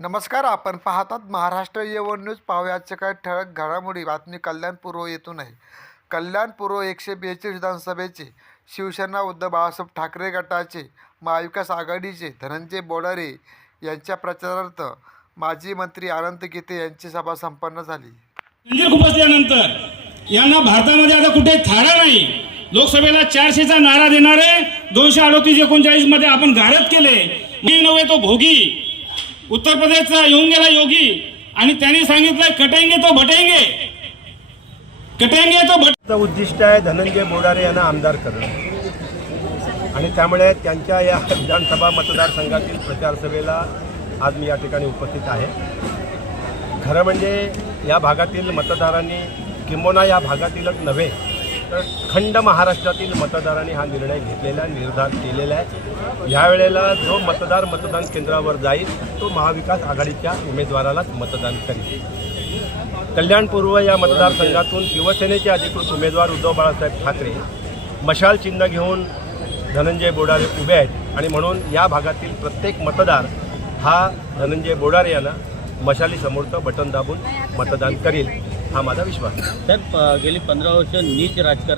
नमस्कार आपण पाहतात महाराष्ट्र येवन न्यूज. पाहुयाच्या काय ठळक घडामोडी बातमी कल्याण पूर्व येथून आहे. कल्याण पूर्व एकशे बेचाळीस विधानसभेचे शिवसेना उद्धव बाळासाहेब ठाकरे गटाचे महाविकास आघाडीचे धनंजय बोडारे यांच्या प्रचारार्थ माजी मंत्री अनंत गीते यांची सभा संपन्न झाली. मंदिर खुपसल्यानंतर यांना भारतामध्ये आता कुठे थारा नाही. लोकसभेला चारशेचा नारा देणारे दोनशे अडोतीस एकोणचाळीसमध्ये आपण गारद केले. मी नव्हे तो भोगी. उत्तर प्रदेशचा येऊन गेला योगी. आणि त्यांनी सांगितलं कटेंगे तो भटेंगे. कटेंगे तो भट उद्दिष्ट आहे धनंजय बोडारे यांना आमदार करणं. आणि त्यामुळे त्यांच्या या विधानसभा मतदारसंघातील प्रचार सभेला आज मी या ठिकाणी उपस्थित आहे. खरं म्हणजे या भागातील मतदारांनी किंबोना या भागातीलच नव्हे तर खंड महाराष्ट्रातील मतदारांनी हा निर्णय घेतलेला आहे, निर्धार केलेला आहे. यावेळेला जो मतदार मतदान केंद्रावर जाईल तो महाविकास आघाडीच्या उमेदवारालाच मतदान करेल. कल्याण पूर्व या मतदारसंघातून शिवसेनेचे अधिकृत उमेदवार उद्धव बाळासाहेब ठाकरे मशाल चिन्ह घेऊन धनंजय बोडारे उभे आहेत आणि म्हणून या भागातील प्रत्येक मतदार हा धनंजय बोडारे यांना मशालीसमोरचं बटन दाबून मतदान करेल. हा माझा विश्वास. साहेब गेली पंधरा वर्ष नीच राजकारण